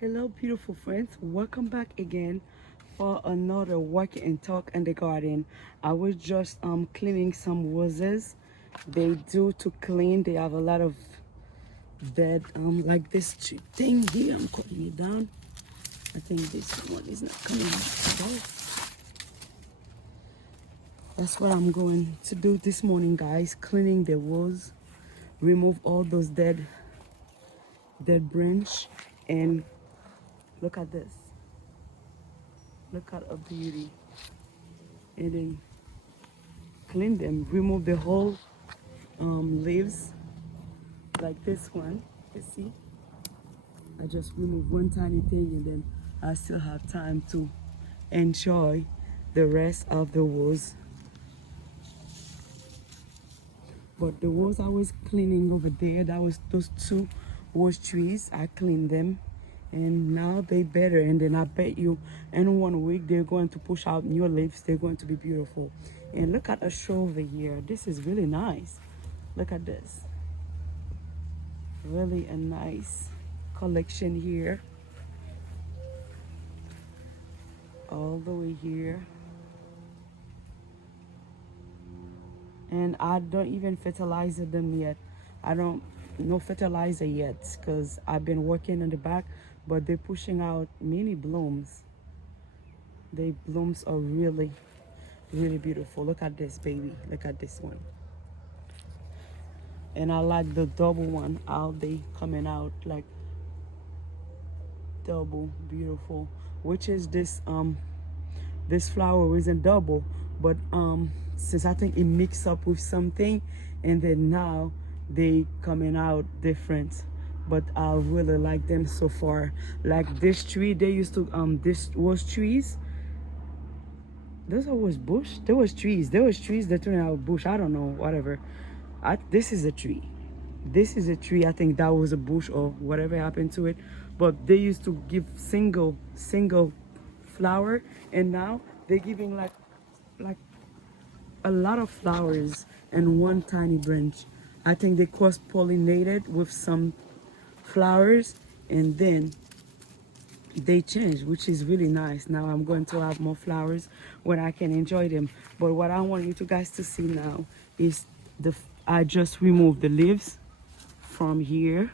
Hello, beautiful friends. Welcome back again for another walk and talk in the garden. I was just cleaning some roses. They do to clean. They have a lot of dead like this thing here. I'm cutting it down. I think this one is not coming at all. That's what I'm going to do this morning, guys. Cleaning the rose, remove all those dead branch, and look at this. Look at a beauty. And then clean them, remove the whole leaves like this one. You see, I just remove one tiny thing and then I still have time to enjoy the rest of the rose. But the rose I was cleaning over there, that was those two rose trees. I cleaned them and now they better, and then I bet you in 1 week they're going to push out new leaves. They're going to be beautiful. And look at a show over here. This is really nice. Look at this. Really a nice collection here, all the way here. And I don't even fertilize them yet. I don't no fertilizer yet because I've been working on the back, but they're pushing out mini blooms. The blooms are really beautiful. Look at this, baby. Look at this one. And I like the double one. How they coming out like double beautiful, which is this flower isn't double, but since I think it mixed up with something, and then now they coming out different. But I really like them so far. Like this tree, they used to this was trees. Those was bush. There was trees. There was trees that turned out bush. I don't know, whatever. This is a tree. This is a tree. I think that was a bush or whatever happened to it. But they used to give single flower, and now they're giving like a lot of flowers and one tiny branch. I think they cross pollinated with some flowers and then they change, which is really nice. Now I'm going to have more flowers when I can enjoy them. But what I want you to guys to see now is I just removed the leaves from here.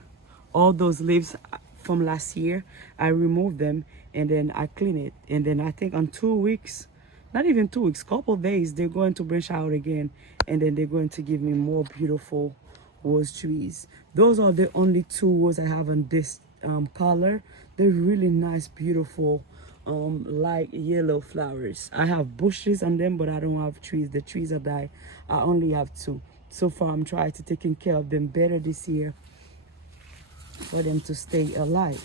All those leaves from last year, I removed them and then I clean it. And then I think on 2 weeks, not even 2 weeks, couple days, they're going to branch out again, and then they're going to give me more beautiful rose trees. Those are the only two roses I have on this color. They're really nice, beautiful, light yellow flowers. I have bushes on them, but I don't have trees. The trees are died. I only have two. So far, I'm trying to taking care of them better this year for them to stay alive.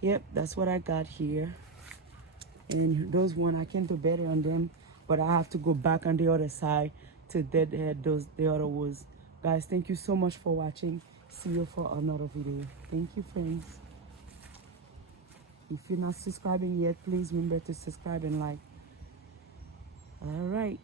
Yep, that's what I got here. And those one I can do better on them, but I have to go back on the other side to deadhead the other ones. Guys, thank you so much for watching. See you for another video. Thank you, friends. If you're not subscribing yet, please remember to subscribe and like. All right.